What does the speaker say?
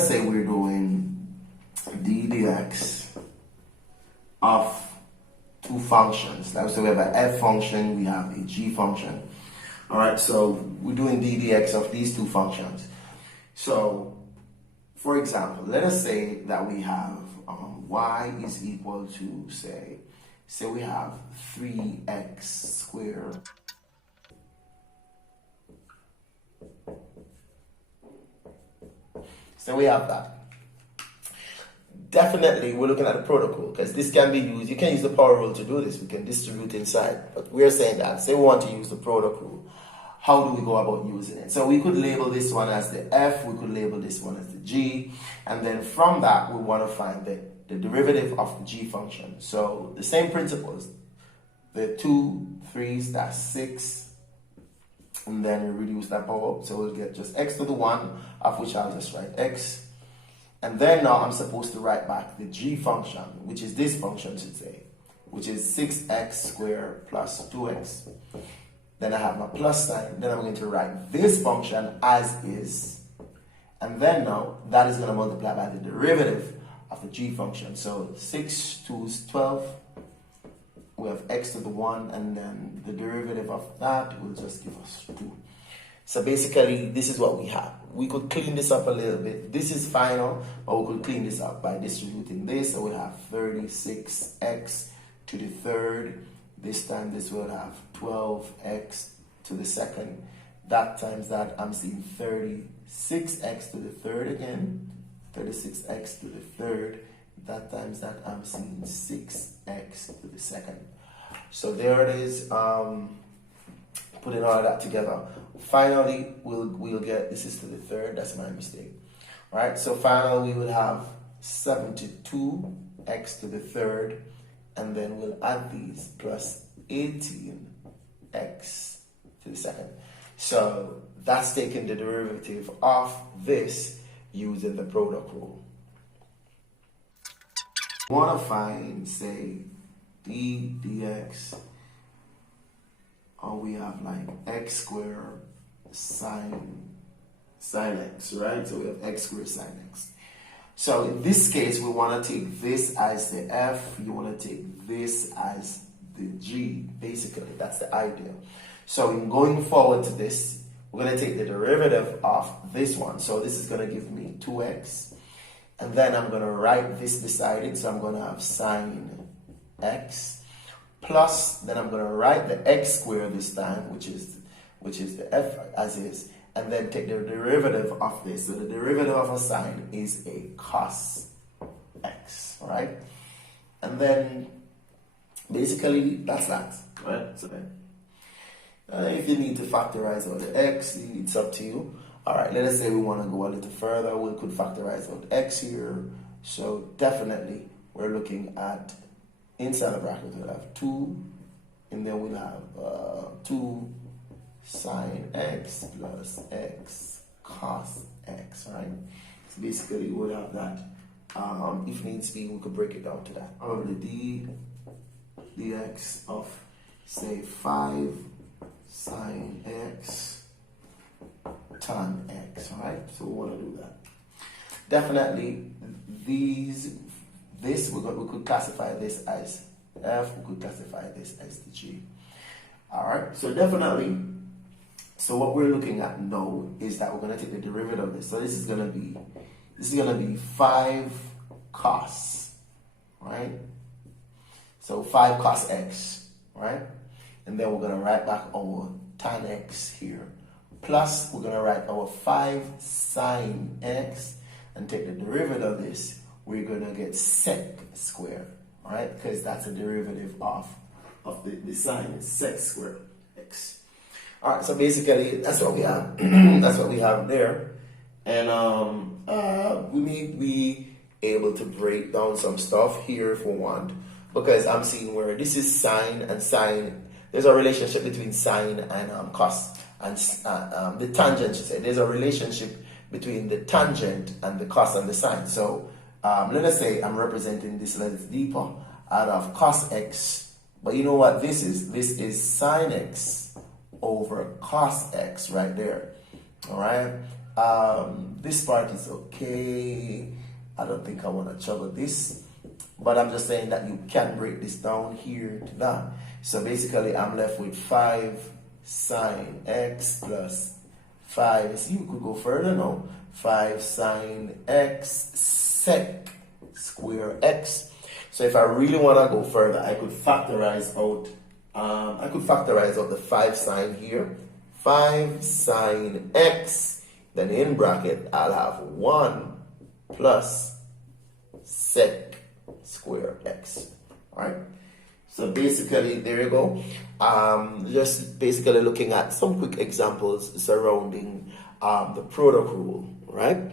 us say we're doing d dx of two functions. Like, so we have an f function, we have a g function. All right, so we're doing d dx of these two functions. So, for example, let us say that we have y is equal to, say we have 3x squared. So we have that. Definitely, we're looking at the protocol because this can be used. You can use the power rule to do this. We can distribute inside. But we're saying that, say we want to use the protocol. How do we go about using it? So we could label this one as the f, we could label this one as the g, and then from that, we want to find the derivative of the g function. So the same principles, the 2 3's, that's 6, and then we reduce that power up, so we'll get just x to the 1, of which I'll just write x. And then now I'm supposed to write back the g function, which is this function, should say, which is 6x squared plus 2x. Then I have my plus sign. Then I'm going to write this function as is. And then now that is going to multiply by the derivative of the g function. So 6 2 is 12. We have x to the 1, and then the derivative of that will just give us 2. So basically, this is what we have. We could clean this up a little bit. This is final, but we could clean this up by distributing this. So we have 36x to the third. This time this will have 12x to the second. That times that, I'm seeing 36x to the third again. 36x to the third. That times that, I'm seeing 6x to the second. So there it is. Putting all of that together. Finally, we'll get, this is to the third. That's my mistake. All right. So finally, we will have 72x to the third. And then we'll add these plus 18x to the second. So that's taking the derivative of this using the product rule. We want to find, say, d dx, or we have like x squared sine x, right? So we have x squared sine x. So in this case, we want to take this as the f, you want to take this as the g, basically, that's the idea. So in going forward to this, we're going to take the derivative of this one. So this is going to give me 2x, and then I'm going to write this beside it, so I'm going to have sine x, plus, then I'm going to write the x squared this time, which is the f as is, and then take the derivative of this. So the derivative of a sine is a cos x, right? And then basically that's that, right? So then, if you need to factorize out the x, it's up to you. All right, let us say we want to go a little further. We could factorize out x here. So definitely we're looking at, inside the bracket we'll have 2, and then we'll have 2 sine x plus x cos x, right? So basically we'll have that. If needs be, we could break it down to that. Or the dx of, say, 5 sine x tan x, right? So we want to do that. Definitely, we could classify this as f, we could classify this as the g. All right, so definitely, so what we're looking at now is that we're going to take the derivative of this. So this is going to be 5 cos, right? So 5 cos x, right? And then we're going to write back our tan x here. Plus, we're going to write our 5 sine x and take the derivative of this. We're going to get sec squared, right? Because that's a derivative of the sine, is sec squared x. All right, so basically that's what we have. That's what we have there. And we may be able to break down some stuff here if we want, because I'm seeing where this is sine and sine. There's a relationship between sine and cos, and the tangent, you say. There's a relationship between the tangent and the cos and the sine. So let us say I'm representing this a little deeper out of cos x, but you know what this is? This is sine x over cos x right there. All right, This part is okay. I don't think I want to trouble this, but I'm just saying that you can break this down here to that. So basically, I'm left with 5 sine x plus 5. See, you could go further now. 5 sine x sec square x. So if I really want to go further, I could factorize out. The 5 sine here. 5 sine x. Then in bracket, I'll have 1 plus sec square x. Alright? So basically, there you go. Just basically looking at some quick examples surrounding the product rule. Right?